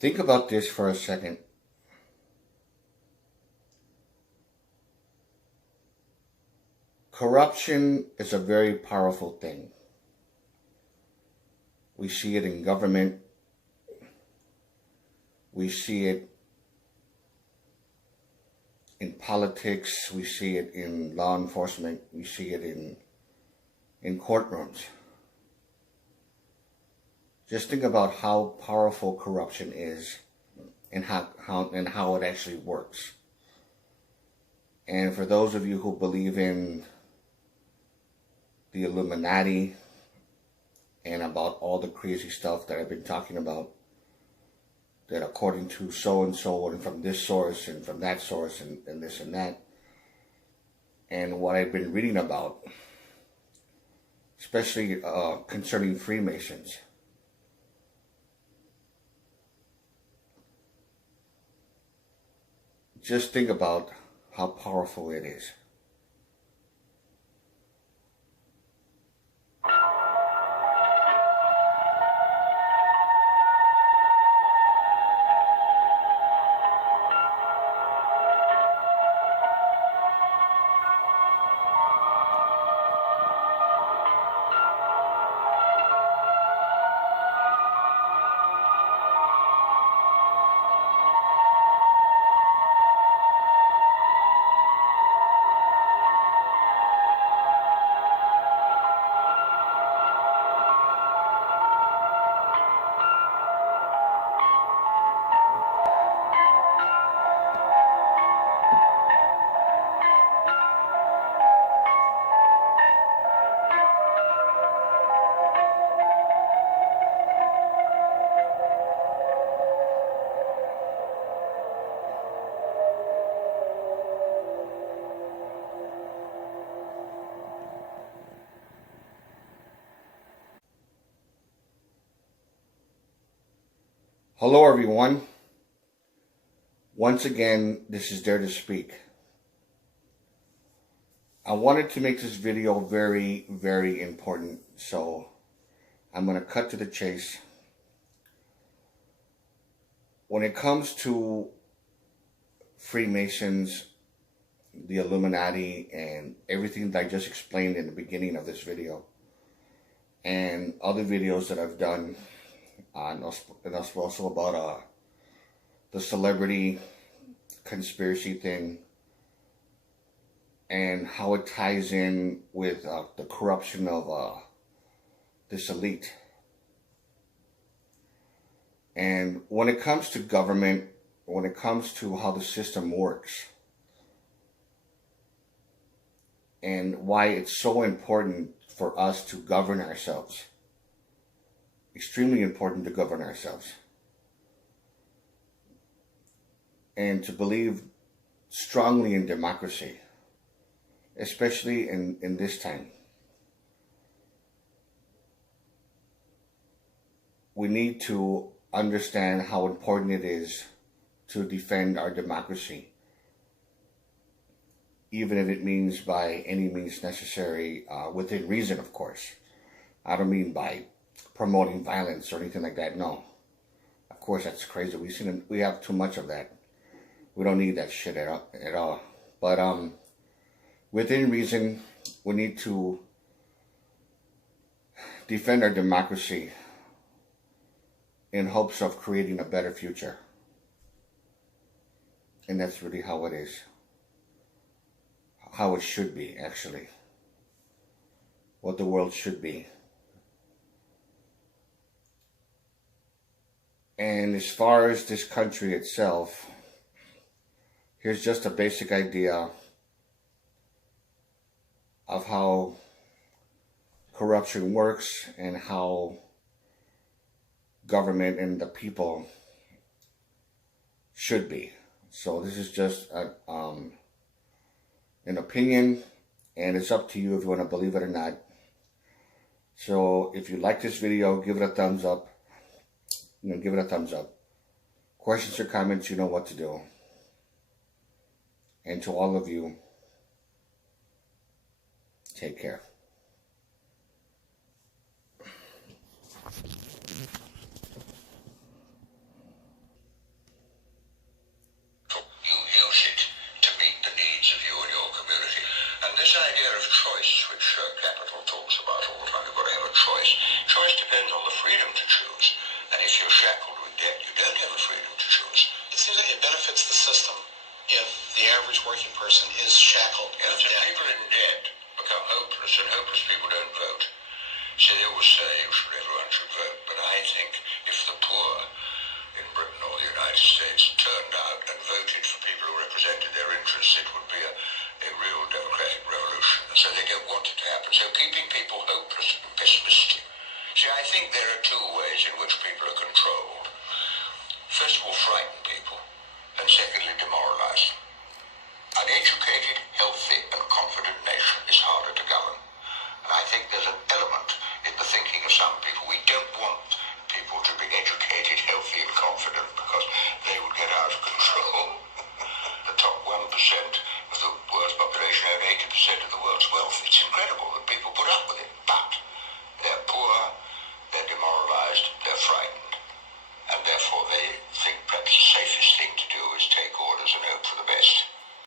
Think about this for a second. Corruption is a very powerful thing. We see it in government. We see it in politics. We see it in law enforcement. We see it in courtrooms. Just think about how powerful corruption is and how it actually works. And for those of you who believe in the Illuminati and about all the crazy stuff that I've been talking about, that according to so-and-so and from this source and from that source and this and that, and what I've been reading about, especially concerning Freemasons, just think about how powerful it is. Hello everyone. Once again, this is Dare to Speak. I wanted to make this video very, very important, so I'm going to cut to the chase. When it comes to Freemasons, the Illuminati, and everything that I just explained in the beginning of this video, and other videos that I've done, and also about the celebrity conspiracy thing and how it ties in with the corruption of this elite. And when it comes to government, when it comes to how the system works, and why it's so important for us to govern ourselves, extremely important to govern ourselves and to believe strongly in democracy, especially in this time. We need to understand how important it is to defend our democracy, even if it means by any means necessary, within reason, of course. I don't mean by promoting violence or anything like that. No, of course that's crazy. We have too much of that. We don't need that shit at all. But within reason, we need to defend our democracy in hopes of creating a better future. And that's really how it is. How it should be, actually. What the world should be. And as far as this country itself, here's just a basic idea of how corruption works and how government and the people should be. So this is just an opinion, and it's up to you if you want to believe it or not. So if you like this video, give it a thumbs up. Give it a thumbs up. Questions or comments, you know what to do. And to all of you, take care. freedom to choose. And if you're shackled with debt, you don't have a freedom to choose. It seems like it benefits the system if the average working person is shackled with So debt. people in debt become hopeless, and hopeless people don't vote. So they will say everyone should vote. But I think if the poor in Britain or the United States turned out and voted for people who represented their interests, it would be a real democratic revolution. So they don't want it to happen. So keeping people hopeless and pessimistic. See, I think there are two ways in which people are controlled. First of all, frighten people, and secondly, demoralize them. An educated, healthy and confident nation is harder to govern. And I think there's an element in the thinking of some people. We don't want people to be educated, healthy and confident because they would get out of control. The top 1% of the world's population own 80% of the world's wealth. It's incredible that people put up with it. But they're poor, they're demoralized, they're frightened. And therefore they think perhaps the safest thing to do is take orders and hope for the best.